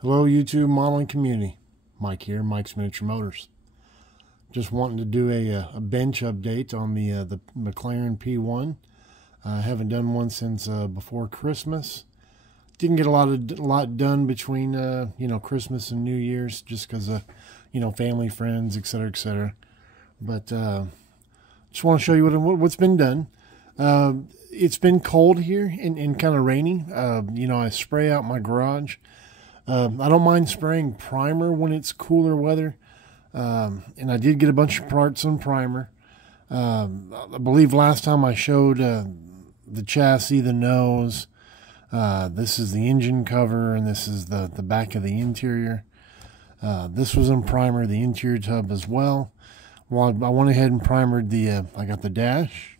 Hello YouTube modeling community, Mike here, Mike's Miniature Motors. Just wanting to do a bench update on the McLaren P1. I haven't done one since before Christmas. Didn't get a lot done between Christmas and New Year's, just because of family, friends, etc., etc. But just want to show you what's been done. It's been cold here and kind of rainy. I spray out my garage. I don't mind spraying primer when it's cooler weather. And I did get a bunch of parts on primer. I believe last time I showed the chassis, the nose. This is the engine cover, and this is the back of the interior. This was in primer, the interior tub as well. Well, I went ahead and primered I got the dash,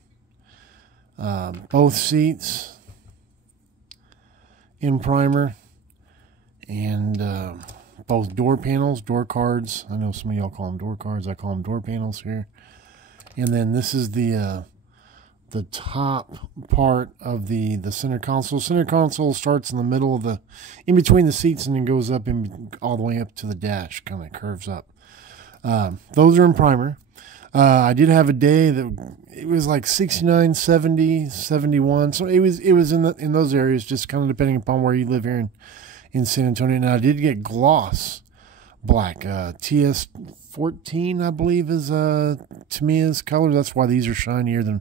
both seats in primer, and both door panels, door cards. I know some of y'all call them door cards. I call them door panels here. And then this is the top part of the center console. Center console starts in the middle of in between the seats, and then goes up all the way up to the dash, kind of curves up. Those are in primer. I did have a day that it was like 69, 70, 71. So it was in those areas, just kind of depending upon where you live here in San Antonio. And I did get gloss black, TS14, I believe, is Tamiya's color. That's why these are shinier than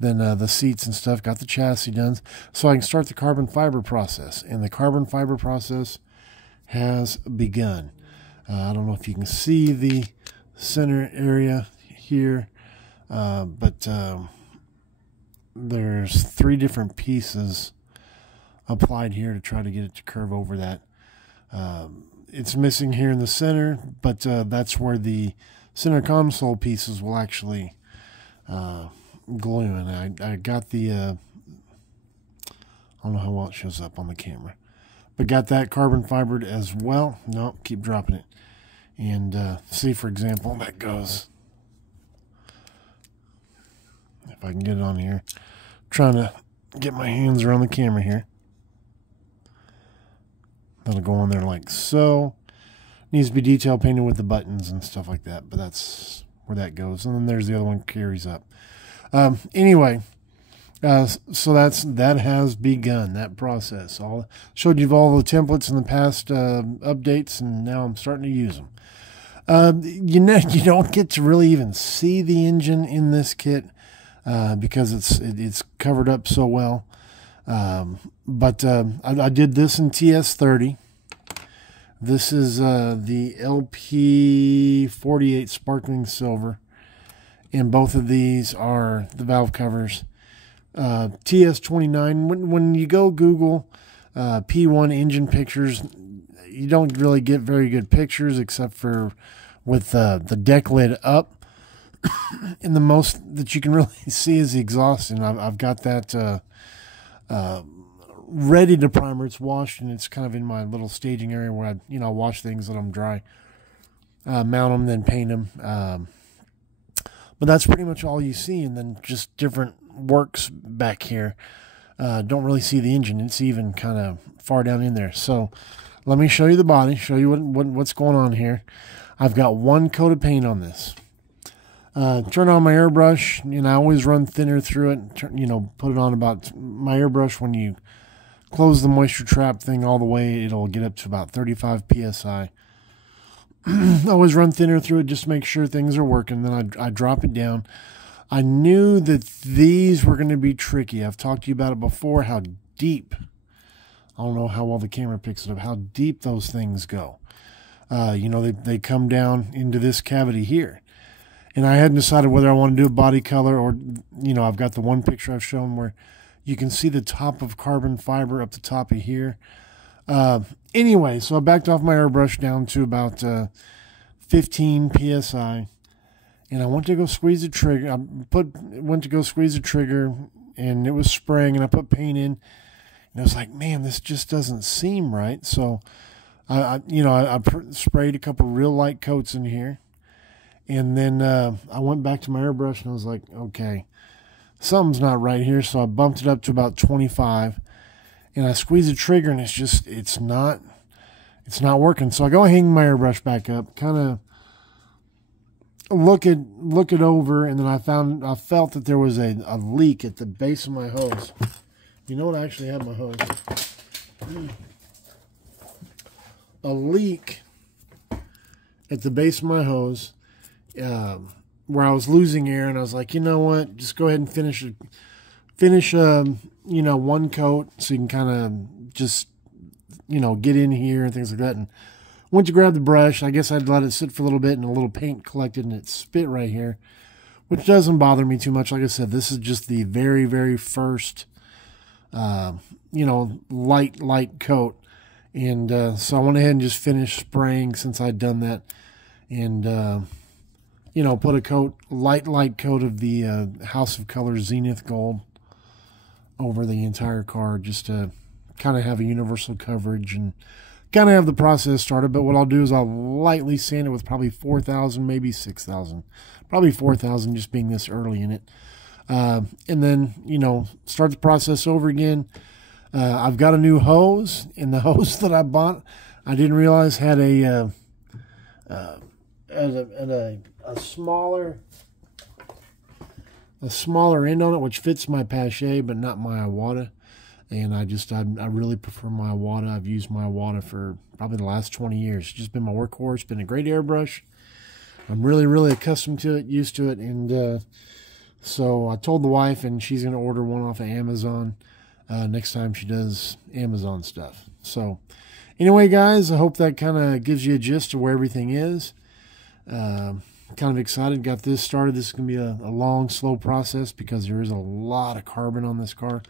the seats and stuff. Got the chassis done so I can start the carbon fiber process, and the carbon fiber process has begun. I don't know if you can see the center area here, but there's 3 different pieces applied here to try to get it to curve over that. It's missing here in the center, but that's where the center console pieces will actually glue. And I got the I don't know how well it shows up on the camera, but got that carbon fibered as well. Nope, keep dropping it. And see, for example, that goes, if I can get it on here, trying to get my hands around the camera here. That'll go on there like so. Needs to be detail painted with the buttons and stuff like that, but that's where that goes. And then there's the other one, carries up. Anyway, so that has begun, that process. I showed you all the templates in the past updates, and now I'm starting to use them. You don't get to really even see the engine in this kit because it's covered up so well. But I did this in TS30. This is the LP48 sparkling silver, and both of these are the valve covers. TS29, when you go Google P1 engine pictures, you don't really get very good pictures, except for with the deck lid up. And the most that you can really see is the exhaust, and I've got that ready to primer. It's washed, and it's kind of in my little staging area where I wash things, let them dry, mount them, then paint them. But that's pretty much all you see, and then just different works back here. Don't really see the engine. It's even kind of far down in there. So let me show you the body, show you what's going on here. I've got 1 coat of paint on this. Turn on my airbrush, and I always run thinner through it. Put it on about my airbrush. When you close the moisture trap thing all the way, it'll get up to about 35 psi. Always run thinner through it just to make sure things are working. Then I drop it down. I knew that these were going to be tricky. I've talked to you about it before, how deep. I don't know how well the camera picks it up, how deep those things go. They come down into this cavity here. And I hadn't decided whether I want to do a body color or, I've got the one picture I've shown where you can see the top of carbon fiber up the top of here. Anyway, so I backed off my airbrush down to about 15 psi. And I went to go squeeze the trigger. Went to go squeeze the trigger, and it was spraying, and I put paint in. And I was like, man, this just doesn't seem right. So I sprayed a couple real light coats in here. And then I went back to my airbrush, and I was like, okay, something's not right here. So I bumped it up to about 25, and I squeezed the trigger, and it's not it's not working. So I go hang my airbrush back up, kind of look it over, and then I felt that there was a leak at the base of my hose. You know what? I actually have my hose. A leak at the base of my hose, where I was losing air, and I was like, you know what? Just go ahead and finish, you know, one coat so you can kind of just, you know, get in here and things like that. And once you grab the brush, I guess I'd let it sit for a little bit, and a little paint collected, and it spit right here, which doesn't bother me too much. Like I said, this is just the very, very first, you know, light coat. And so I went ahead and just finished spraying since I'd done that. And, you know, put a light coat of the House of Colors Zenith Gold over the entire car, just to kind of have a universal coverage and kind of have the process started. But what I'll do is I'll lightly sand it with probably 4,000, maybe 6,000. Probably 4,000, just being this early in it. And then, you know, start the process over again. I've got a new hose, and the hose that I bought, I didn't realize had a smaller end on it, which fits my Pache, but not my Iwata. And I really prefer my Iwata. I've used my Iwata for probably the last 20 years. It's just been my workhorse, been a great airbrush. I'm really, really accustomed to it, used to it. And so I told the wife, and she's going to order one off of Amazon next time she does Amazon stuff. So anyway, guys, I hope that kind of gives you a gist of where everything is. Kind of excited, got this started. This is going to be a long, slow process because there is a lot of carbon on this car.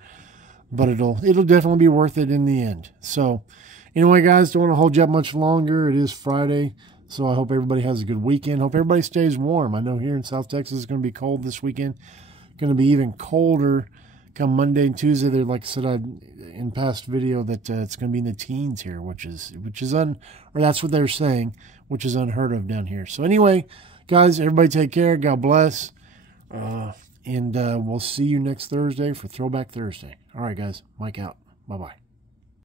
But it'll definitely be worth it in the end. So anyway, guys, don't want to hold you up much longer. It is Friday, so I hope everybody has a good weekend. Hope everybody stays warm. I know here in South Texas it's going to be cold this weekend. Going to be even colder come Monday and Tuesday. There, like I said in past video, that it's going to be in the teens here, which is or that's what they're saying, which is unheard of down here. So anyway, guys, everybody take care. God bless. And we'll see you next Thursday for Throwback Thursday. All right, guys. Mike out. Bye-bye.